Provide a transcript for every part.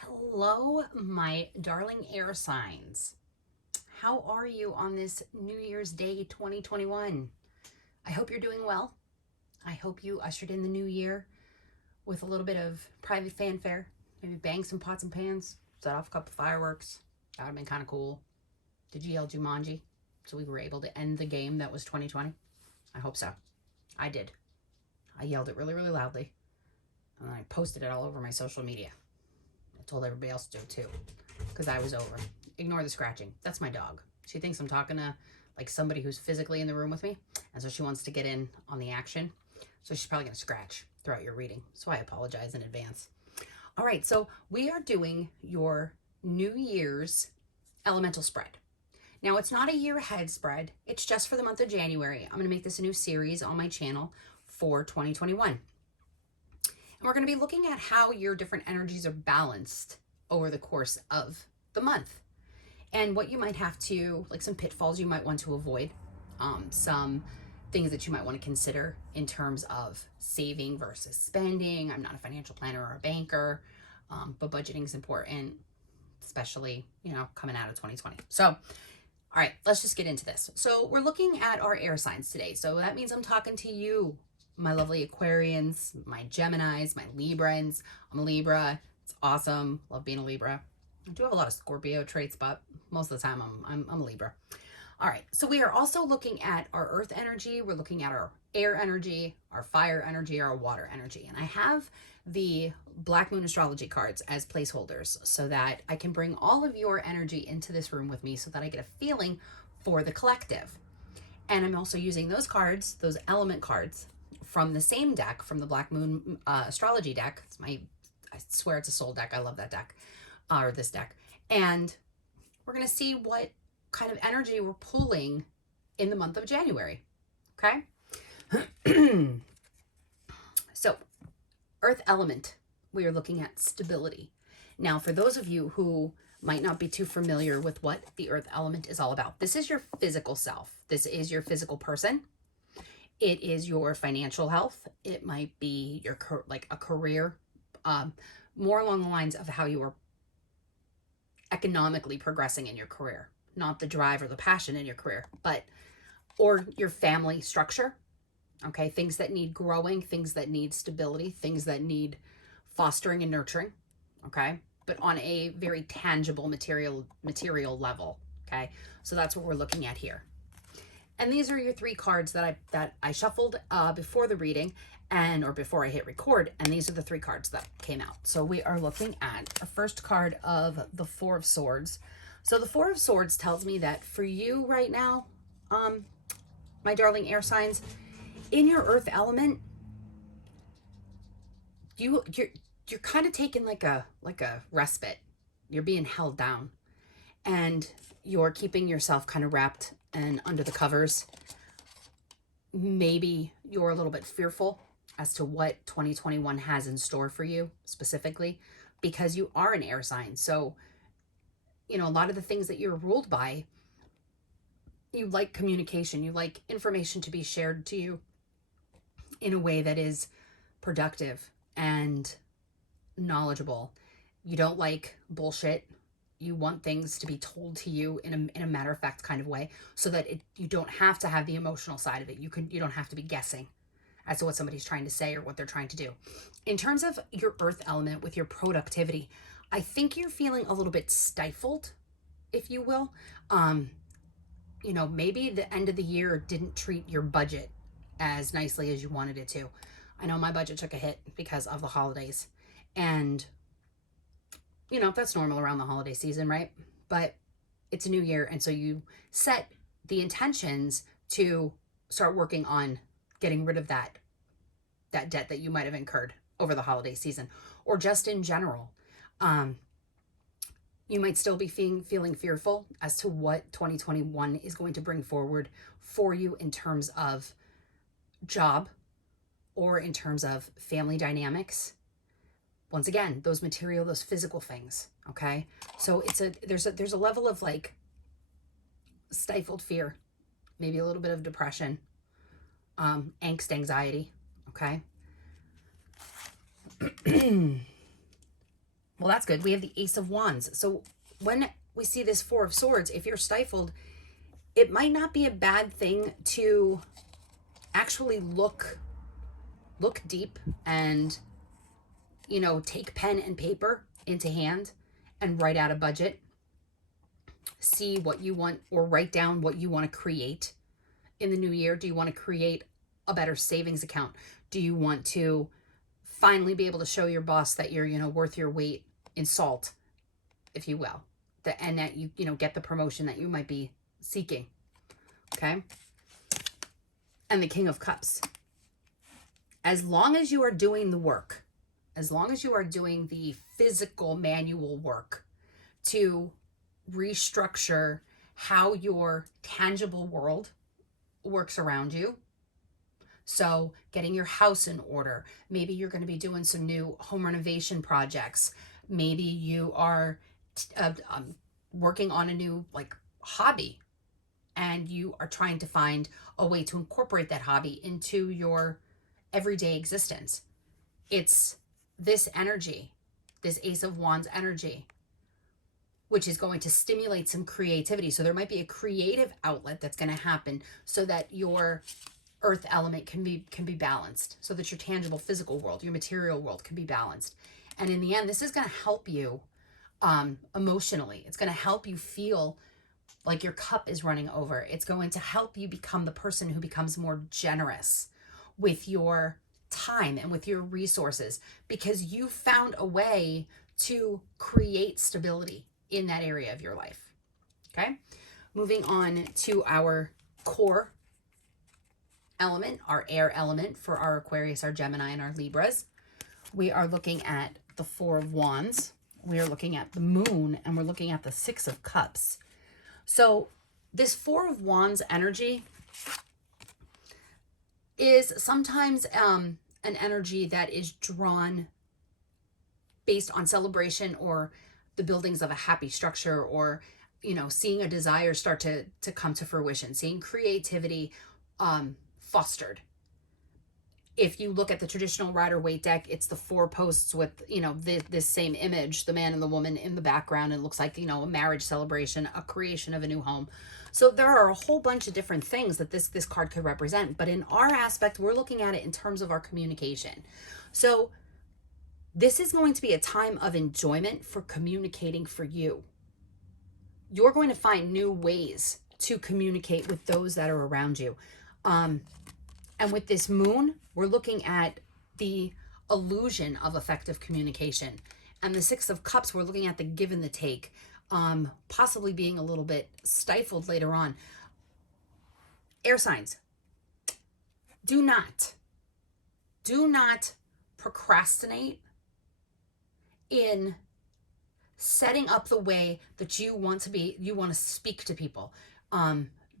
Hello, my darling air signs. How are you on this New Year's Day 2021? I hope you're doing well. I hope you ushered in the new year with a little bit of private fanfare. Maybe bang some pots and pans, set off a couple fireworks. That would have been kind of cool. Did you yell Jumanji so we were able to end the game that was 2020? I hope so. I did. I yelled it really, really loudly. And I posted it all over my social media. I told everybody else to do it too, because I was over. Ignore the scratching. That's my dog. She thinks I'm talking to like somebody who's physically in the room with me, and so she wants to get in on the action. So she's probably going to scratch throughout your reading. So I apologize in advance. All right, so we are doing your New Year's elemental spread. Now, it's not a year ahead spread. It's just for the month of January. I'm going to make this a new series on my channel for 2021. And we're going to be looking at how your different energies are balanced over the course of the month. And what you might have to, like some pitfalls you might want to avoid, some things that you might want to consider in terms of saving versus spending. I'm not a financial planner or a banker, but budgeting is important, especially, coming out of 2020. So, all right, let's just get into this. So we're looking at our air signs today. So that means I'm talking to you, my lovely Aquarians, my Geminis, my Librans. I'm a Libra. It's awesome. Love being a Libra. I do have a lot of Scorpio traits, but most of the time I'm a Libra. All right, so we are also looking at our earth energy. We're looking at our air energy, our fire energy, our water energy. And I have the Black Moon Astrology cards as placeholders so that I can bring all of your energy into this room with me so that I get a feeling for the collective. And I'm also using those cards, those element cards, from the same deck, from the Black Moon Astrology deck. I swear it's a soul deck. I love that deck, or this deck. And we're going to see what kind of energy we're pulling in the month of January. Okay? So, earth element, we are looking at stability. Now, for those of you who might not be too familiar with what the earth element is all about, this is your physical self. This is your physical person. It is your financial health. It might be your like a career, more along the lines of how you are economically progressing in your career, not the drive or the passion in your career, or your family structure. Okay, things that need growing, things that need stability, things that need fostering and nurturing. Okay, but on a very tangible material level. Okay, so that's what we're looking at here. And these are your three cards that I shuffled before the reading or before I hit record. And these are the three cards that came out. So we are looking at our first card of the Four of Swords. So the Four of Swords tells me that for you right now, my darling air signs, in your earth element, you're kind of taking like a respite. You're being held down, and you're keeping yourself kind of wrapped and under the covers. Maybe you're a little bit fearful as to what 2021 has in store for you specifically, because you are an air sign. So, a lot of the things that you're ruled by, you like communication, you like information to be shared to you in a way that is productive and knowledgeable. You don't like bullshit. You want things to be told to you in a matter of fact kind of way, so that you don't have to have the emotional side of it. You don't have to be guessing as to what somebody's trying to say or what they're trying to do. In terms of your earth element with your productivity, I think you're feeling a little bit stifled, if you will. Maybe the end of the year didn't treat your budget as nicely as you wanted it to. I know my budget took a hit because of the holidays, and that's normal around the holiday season, right? But it's a new year, and so you set the intentions to start working on getting rid of that debt that you might have incurred over the holiday season, or just in general. You might still be feeling fearful as to what 2021 is going to bring forward for you in terms of job or in terms of family dynamics. Once again, those physical things. Okay, so there's a level of like stifled fear, maybe a little bit of depression, angst, anxiety. Okay. Well, that's good. We have the Ace of Wands. So when we see this Four of Swords, if you're stifled, it might not be a bad thing to actually look deep and, you know, take pen and paper into hand and write out a budget. See what you want, or write down what you want to create in the new year. Do you want to create a better savings account? Do you want to finally be able to show your boss that you're, you know, worth your weight in salt, if you will, and that you know, get the promotion that you might be seeking? Okay. And the King of Cups. As long as you are doing the work, as long as you are doing the physical manual work to restructure how your tangible world works around you. So getting your house in order. Maybe you're going to be doing some new home renovation projects. Maybe you are working on a new hobby, and you are trying to find a way to incorporate that hobby into your everyday existence. It's this energy, this Ace of Wands energy, which is going to stimulate some creativity. So there might be a creative outlet that's going to happen so that your earth element can be balanced, so that your tangible physical world, your material world, can be balanced. And in the end, this is going to help you emotionally. It's going to help you feel like your cup is running over. It's going to help you become the person who becomes more generous with your time and with your resources, because you found a way to create stability in that area of your life. Okay. Moving on to our core element, our air element for our Aquarius, our Gemini, and our Libras. We are looking at the Four of Wands. We are looking at the Moon, and we're looking at the Six of Cups. So this Four of Wands energy is sometimes an energy that is drawn based on celebration, or the buildings of a happy structure, or, you know, seeing a desire start to come to fruition, seeing creativity fostered. If you look at the traditional Rider-Waite deck, it's the four posts with, you know, this same image, the man and the woman in the background, and it looks like, you know, a marriage celebration, a creation of a new home. So there are a whole bunch of different things that this card could represent. But in our aspect, we're looking at it in terms of our communication. So this is going to be a time of enjoyment for communicating for you. You're going to find new ways to communicate with those that are around you. And with this Moon, we're looking at the illusion of effective communication. And the Six of Cups, we're looking at the give and the take, possibly being a little bit stifled later on. Air signs, do not procrastinate in setting up the way that you want to speak to people.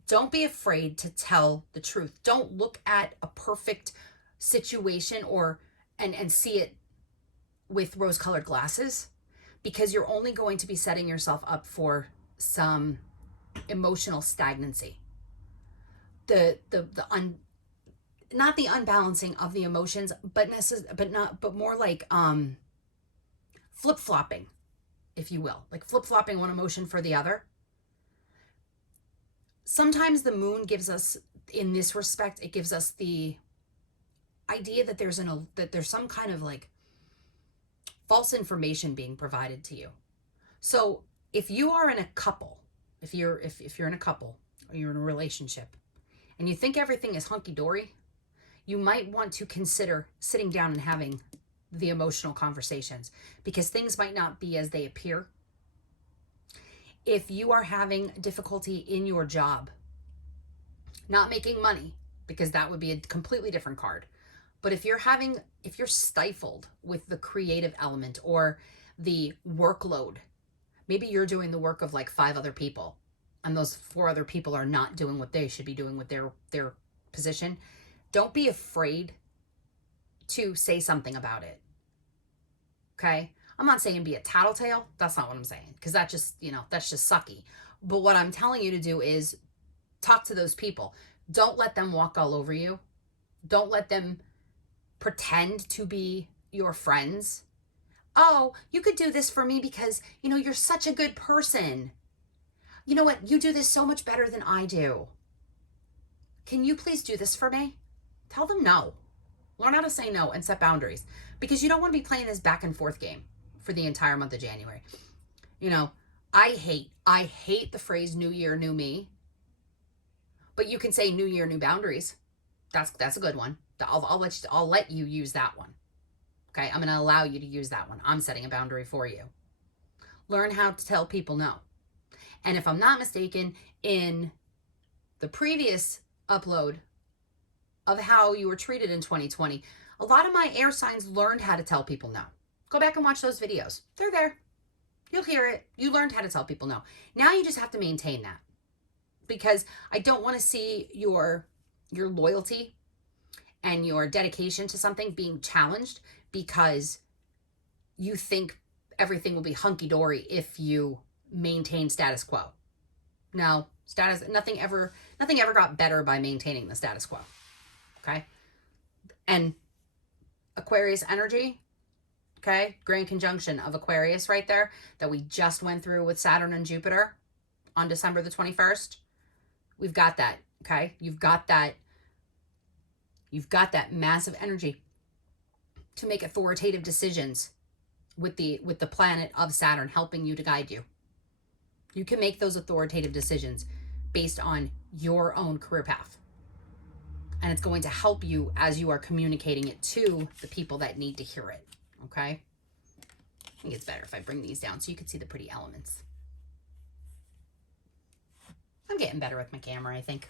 Don't be afraid to tell the truth. Don't look at a perfect situation and see it with rose-colored glasses, because you're only going to be setting yourself up for some emotional stagnancy. Not the unbalancing of the emotions, but more like flip-flopping, if you will, like flip-flopping one emotion for the other. Sometimes the Moon gives us, in this respect, it gives us the idea that there's some kind of like false information being provided to you. So if you are in a couple, if you're in a couple, or you're in a relationship, and you think everything is hunky-dory, you might want to consider sitting down and having the emotional conversations, because things might not be as they appear. If you are having difficulty in your job, not making money, because that would be a completely different card. But if you're stifled with the creative element or the workload, maybe you're doing the work of like 5 other people, and those 4 other people are not doing what they should be doing with their position. Don't be afraid to say something about it. Okay? I'm not saying be a tattletale. That's not what I'm saying, because that's just sucky. But what I'm telling you to do is talk to those people. Don't let them walk all over you. Don't let them pretend to be your friends. oh, you could do this for me because, you know, you're such a good person. You know what? You do this so much better than I do. Can you please do this for me? Tell them no. Learn how to say no and set boundaries, because you don't want to be playing this back and forth game for the entire month of January. You know, I hate the phrase new year, new me, but you can say new year, new boundaries. That's a good one. I'll let you use that one. Okay. I'm going to allow you to use that one. I'm setting a boundary for you. Learn how to tell people no. And if I'm not mistaken, in the previous upload of how you were treated in 2020, a lot of my air signs learned how to tell people no. Go back and watch those videos. They're there. You'll hear it. You learned how to tell people no. Now you just have to maintain that, because I don't want to see your loyalty and your dedication to something being challenged because you think everything will be hunky-dory if you maintain status quo. No, nothing ever got better by maintaining the status quo. Okay? And Aquarius energy, okay? Grand conjunction of Aquarius right there that we just went through with Saturn and Jupiter on December the 21st. We've got that, okay? You've got that massive energy to make authoritative decisions with the planet of Saturn helping you to guide you. You can make those authoritative decisions based on your own career path. And it's going to help you as you are communicating it to the people that need to hear it, okay? I think it's better if I bring these down so you can see the pretty elements. I'm getting better with my camera, I think.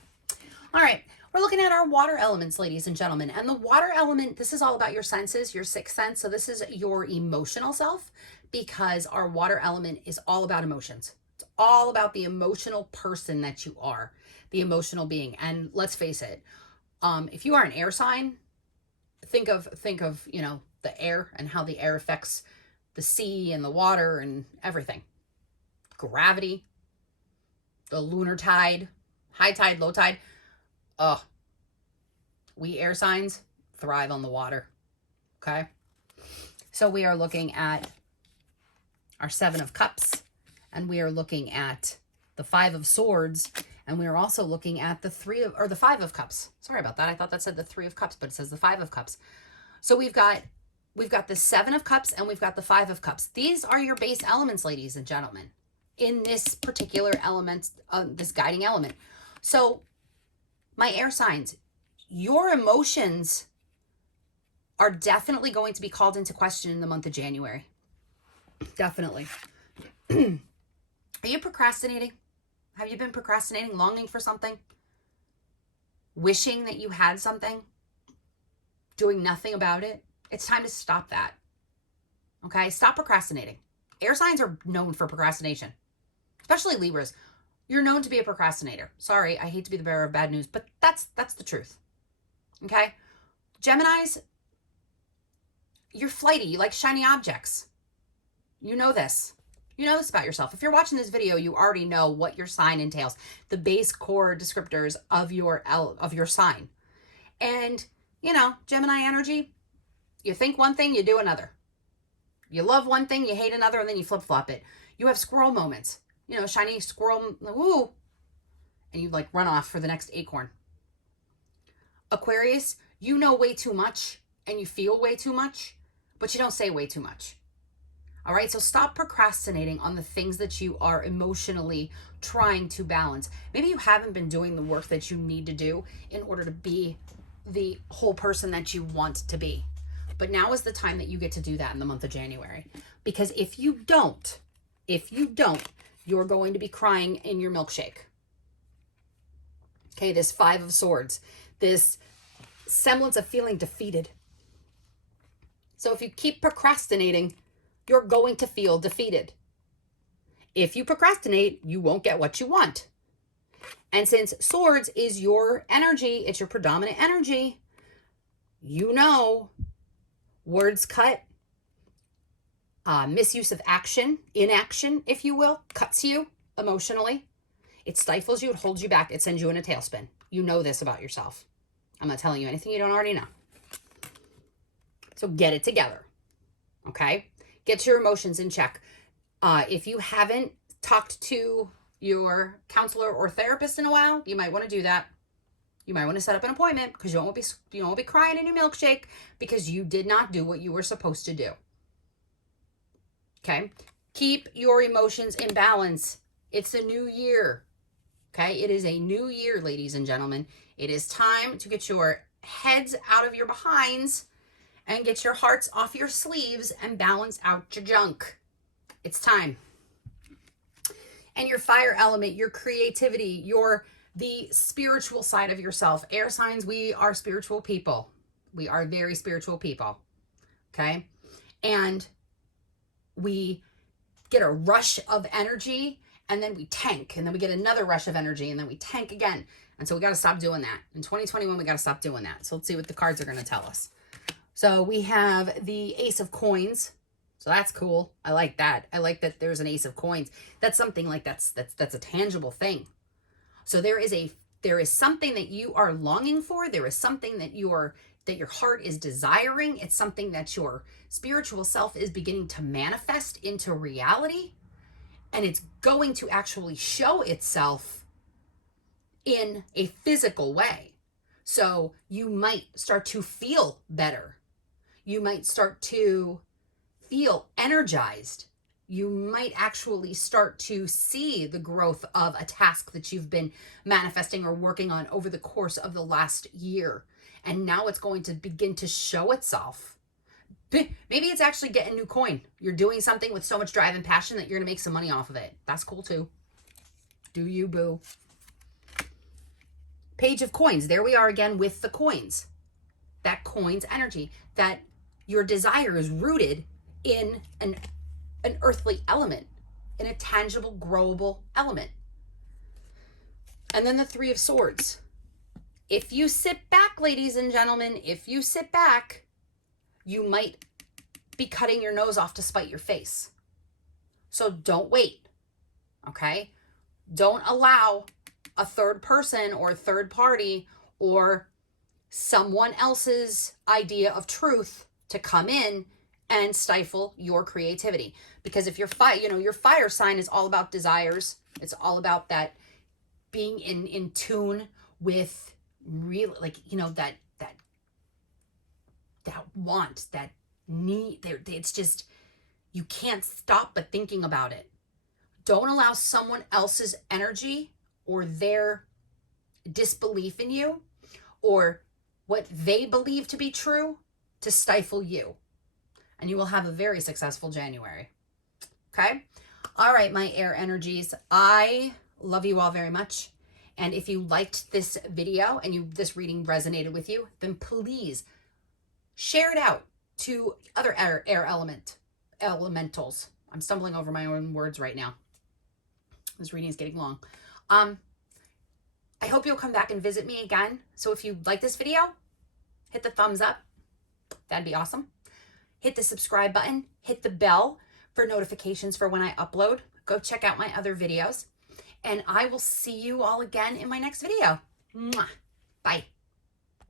All right, we're looking at our water elements, ladies and gentlemen. And the water element, this is all about your senses, your sixth sense. So this is your emotional self, because our water element is all about emotions. It's all about the emotional person that you are, the emotional being. And let's face it, if you are an air sign, think of, you know, the air and how the air affects the sea and the water and everything. Gravity, the lunar tide, high tide, low tide. We air signs thrive on the water. Okay. So we are looking at our 7 of Cups, and we are looking at the 5 of Swords, and we are also looking at the 5 of Cups. Sorry about that. I thought that said the 3 of Cups, but it says the 5 of Cups. So we've got the 7 of Cups and we've got the 5 of Cups. These are your base elements, ladies and gentlemen, in this particular element, this guiding element. So my air signs, your emotions are definitely going to be called into question in the month of January. Definitely. Are you procrastinating? Have you been procrastinating, longing for something? Wishing that you had something? Doing nothing about it? It's time to stop that. Okay? Stop procrastinating. Air signs are known for procrastination, especially Libras. You're known to be a procrastinator. Sorry, I hate to be the bearer of bad news, but that's the truth. Okay? Geminis, you're flighty. You like shiny objects. You know this. You know this about yourself. If you're watching this video, you already know what your sign entails, the base core descriptors of your sign. And, you know, Gemini energy, you think one thing, you do another. You love one thing, you hate another, and then you flip-flop it. You have squirrel moments. You know, shiny squirrel, woo, and you like run off for the next acorn. Aquarius, you know way too much and you feel way too much, but you don't say way too much. All right, so stop procrastinating on the things that you are emotionally trying to balance. Maybe you haven't been doing the work that you need to do in order to be the whole person that you want to be. But now is the time that you get to do that in the month of January. Because if you don't, you're going to be crying in your milkshake. Okay, this 5 of Swords, this semblance of feeling defeated. So if you keep procrastinating, you're going to feel defeated. If you procrastinate, you won't get what you want. And since Swords is your energy, it's your predominant energy, you know, words cut, misuse of action, inaction, if you will, cuts you emotionally. It stifles you, it holds you back, it sends you in a tailspin. You know this about yourself. I'm not telling you anything you don't already know. So get it together, okay? Get your emotions in check. If you haven't talked to your counselor or therapist in a while, you might want to do that. You might want to set up an appointment because you won't be crying in your milkshake because you did not do what you were supposed to do. Okay? Keep your emotions in balance. It's a new year. Okay? It is a new year, ladies and gentlemen. It is time to get your heads out of your behinds and get your hearts off your sleeves and balance out your junk. It's time. And your fire element, your creativity, the spiritual side of yourself. Air signs, we are spiritual people. We are very spiritual people. Okay? And we get a rush of energy and then we tank, and then we get another rush of energy and then we tank again. And so we got to stop doing that. In 2021, we got to stop doing that. So let's see what the cards are going to tell us. So we have the Ace of Coins. So that's cool. I like that. I like that there's an Ace of Coins. That's something like that's a tangible thing. So there is something that you are longing for. There is something that your heart is desiring. It's something that your spiritual self is beginning to manifest into reality. And it's going to actually show itself in a physical way. So you might start to feel better. You might start to feel energized. You might actually start to see the growth of a task that you've been manifesting or working on over the course of the last year. And now it's going to begin to show itself. Maybe it's actually getting new coin. You're doing something with so much drive and passion that you're going to make some money off of it. That's cool too. Do you, boo? Page of Coins. There we are again with the coins. That coins energy. That your desire is rooted in an earthly element, in a tangible, growable element. And then the Three of Swords. If you sit back, ladies and gentlemen, if you sit back, you might be cutting your nose off to spite your face. So don't wait, okay? Don't allow a third person or a third party or someone else's idea of truth to come in and stifle your creativity. Because if your fire sign is all about desires, it's all about that being in tune with real, that want, that need. It's just, you can't stop but thinking about it. Don't allow someone else's energy or their disbelief in you or what they believe to be true to stifle you. And you will have a very successful January. Okay? All right, my air energies. I love you all very much. And if you liked this video and this reading resonated with you, then please share it out to other air elementals. I'm stumbling over my own words right now. This reading is getting long. I hope you'll come back and visit me again. So if you like this video, hit the thumbs up. That'd be awesome. Hit the subscribe button. Hit the bell for notifications for when I upload. Go check out my other videos. And I will see you all again in my next video. Mwah. Bye.